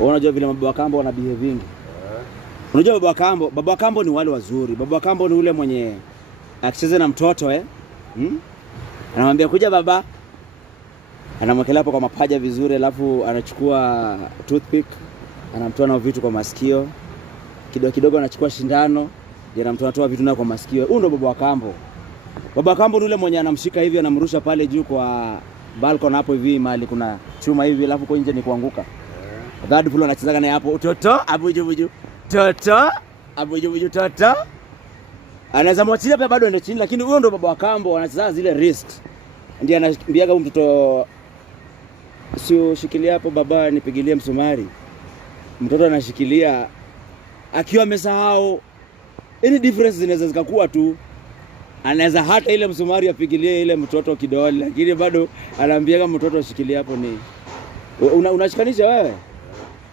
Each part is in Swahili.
Unajua vile baba wa kambo wana behaving. Unajua baba wa kambo ni wale wazuri. Baba wa kambo ni ule mwenye akicheza na mtoto anamwambia kuja baba. Anamwekelea hapo kwa mapaja vizuri, alafu anachukua toothpick, anamtoa na vitu kwa masikio. Kidogo kidogo anachukua shindano, ndio anamtoa vitu na kwa masikio. Huyo ndo baba wa kambo. Baba wa kambo ni ule mwenye anamshika hivi anamrusha pale juu kwa balcony hapo hivi mahali kuna chuma hivi, alafu kwa nje ni kuanguka. Third floor anachezaga naye hapo toto abujubuju. Toto abujubuju toto. Anaweza mwachilia pia bado ndio chini, lakini huyo ndo baba wa kambo anacheza zile wrist. Ndiye anambiaga huyo mtoto sio shikilia hapo baba nipigilie msumari. Mtoto anashikilia akiwa amesahau. Any difference zinaweza zikakuwa tu. Anaweza hata ile msumari apigilie ile mtoto kidole, lakini bado anaambiaga mtoto ashikilie hapo ni. Unashikanisha wewe?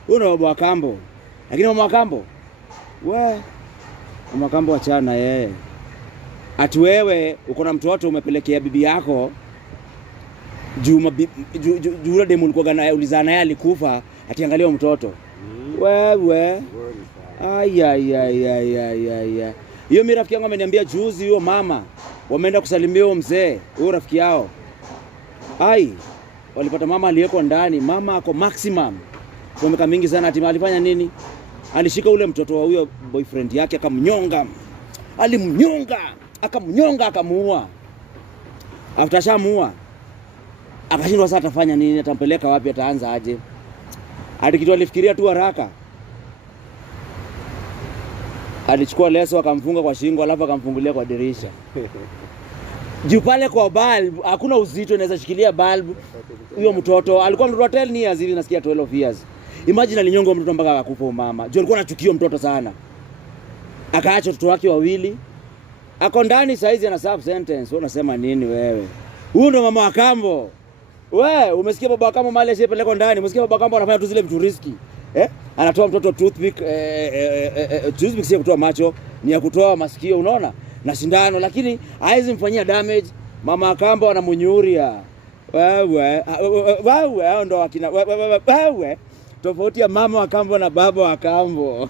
Huyo ndo baba wa kambo. Lakini mama wa kambo mama wa kambo achana yeye. Ati wewe uko na mtoto umepelekea bibi yako juu demu ulikuwa naye ulizana naye alikufa, ati angalia mtoto. Wewe ay. Hiyo mimi rafiki yangu ameniambia juzi, hiyo mama wameenda kusalimia huyo mzee, huyo rafiki yao. Walipata mama aliyeko ndani, mama ako maximum. Kwa miaka mingi sana ati alifanya nini? Alishika ule mtoto wa huyo boyfriend yake akamnyonga. Akamnyonga akamuua. After shamuua akashindwa sasa atafanya nini, atampeleka wapi, ataanza aje? Hadi kitu alifikiria tu haraka. Alichukua leso akamfunga kwa shingo, alafu akamfungulia kwa dirisha. Juu pale kwa bulb hakuna uzito inaweza shikilia bulb. Huyo mtoto alikuwa mtoto wa 10 years hivi, nasikia 12 years. Imagine alinyonga mtoto mpaka akakufa mama. Juu alikuwa anachukia mtoto sana. Akaacha watoto wake wawili. Ako ndani saizi ana serve sentence. Wewe unasema nini wewe? Huyo ndo mama wa kambo. Wewe umesikia baba wa kambo mali asipeleka ndani. Umesikia baba wa kambo anafanya tu zile vitu risky. Anatoa mtoto toothpick, toothpick si kutoa macho, ni ya kutoa masikio, unaona? Na sindano, lakini haizi mfanyia damage. Mama wa kambo anamunyuria. Wewe ndo akina wewe tofauti ya mama wa kambo na baba wa kambo.